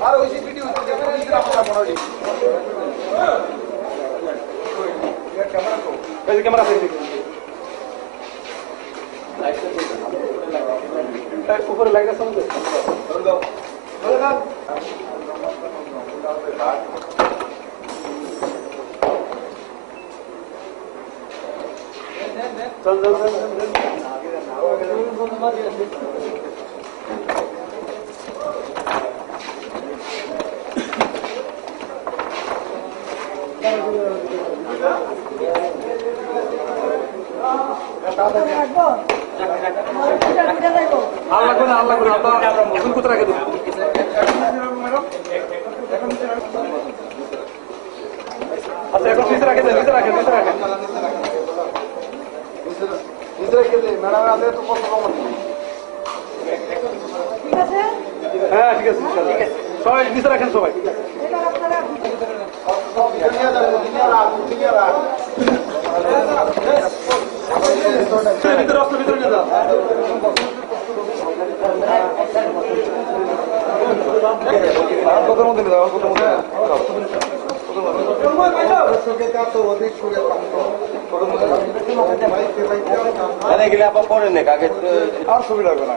আর ওই যে video camera উপরে লাইট আছে আমাদের চল চল আল্লাহ করে আল্লাহ করে আল্লাহ। এখন কোথায় রাখে দেবো আচ্ছা এখন নিচে রাখে দেন নিচে রাখেন নিচে রাখেন নিচে রেখে দেন ম্যাডাম আমাদের তো কষ্ট কম হ্যাঁ ঠিক আছে সবাই নিচে রাখেন সবাই। ভিতরে ভিতরে নিয়ে যাও কত মধ্যে যাও কত মধ্যে গেলে আবার পরে নে কাকে আর সুবিধা হবে না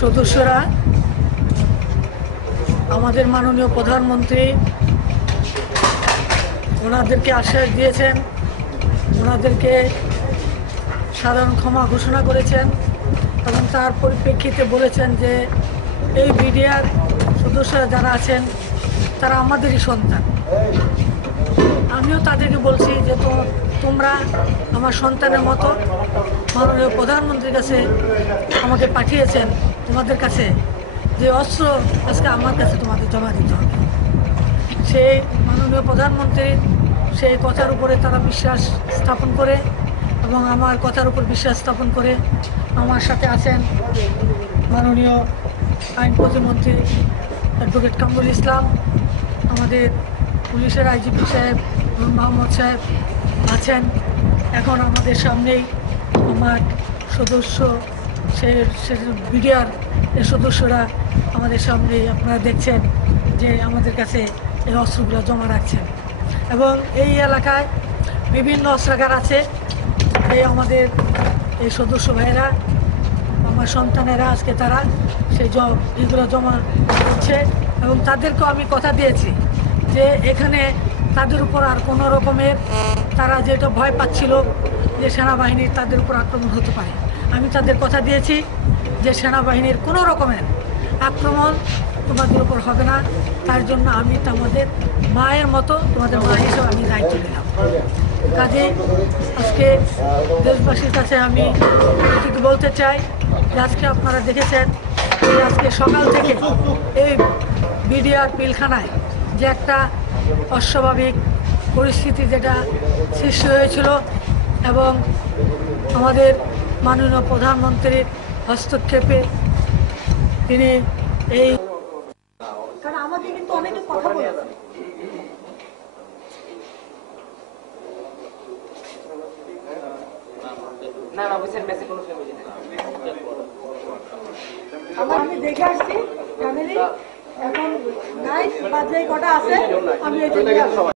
সদস্যরা, আমাদের মাননীয় প্রধানমন্ত্রী, ওনাদেরকে আশ্বাস দিয়েছেন, ওনাদেরকে সাধারণ ক্ষমা ঘোষণা করেছেন এবং তার পরিপ্রেক্ষিতে বলেছেন যে এই মিডিয়ার সদস্যরা যারা আছেন, তারা আমাদেরই সন্তান। আমিও তাদেরকে বলছি যে তোমরা আমার সন্তানের মতো মাননীয় প্রধানমন্ত্রীর কাছে আমাকে পাঠিয়েছেন তোমাদের কাছে যে অস্ত্র আজকে আমার কাছে তোমাদের জমা দিতে হবে। সেই মাননীয় প্রধানমন্ত্রী সেই কথার উপরে তারা বিশ্বাস স্থাপন করে এবং আমার কথার উপর বিশ্বাস স্থাপন করে আমার সাথে আছেন মাননীয় আইন প্রতিমন্ত্রী অ্যাডভোকেট কামরুল ইসলাম, আমাদের পুলিশের আইজিপি সাহেব মোহাম্মদ সাহেব আছেন। এখন আমাদের সামনেই আমার সদস্য, সে বিডিআর এর সদস্যরা আমাদের সামনেই আপনারা দেখছেন যে আমাদের কাছে এই অস্ত্রগুলো জমা রাখছেন। এবং এই এলাকায় বিভিন্ন অস্ত্রাগার আছে। এই আমাদের এই সদস্য ভাইরা আমার সন্তানেরা, আজকে তারা সেই এগুলো জমা করছে এবং তাদেরকেও আমি কথা দিয়েছি যে এখানে তাদের উপর আর কোনো রকমের তারা যেটা ভয় পাচ্ছিল যে সেনাবাহিনীর তাদের উপর আক্রমণ হতে পারে। আমি তাদের কথা দিয়েছি যে সেনাবাহিনীর কোনো রকমের আক্রমণ তোমাদের উপর হবে না। তার জন্য আমি তোমাদের মায়ের মতো, তোমাদের মা হিসেবে আমি দায়িত্ব নিলাম। কাজে আজকে দেশবাসীর কাছে আমি এটুকু বলতে চাই যে আজকে আপনারা দেখেছেন যে আজকে সকাল থেকে এই বিডিআর পিলখানায় যে একটা অস্বাভাবিক পরিস্থিতি যেটা সৃষ্টি হয়েছিল এবং আমাদের মাননীয় প্রধানমন্ত্রীর হস্তক্ষেপে তিনি এই কারণ আমাকে কিন্তু অনেকে কথা বলেছে না। না অফিসের মেসে কোনো ফ্যামিলি নেই। আমার আমি দেখে আসছি আসছি ফ্যামিলি এখন নাই বাজে কটা আছে আমি আসব।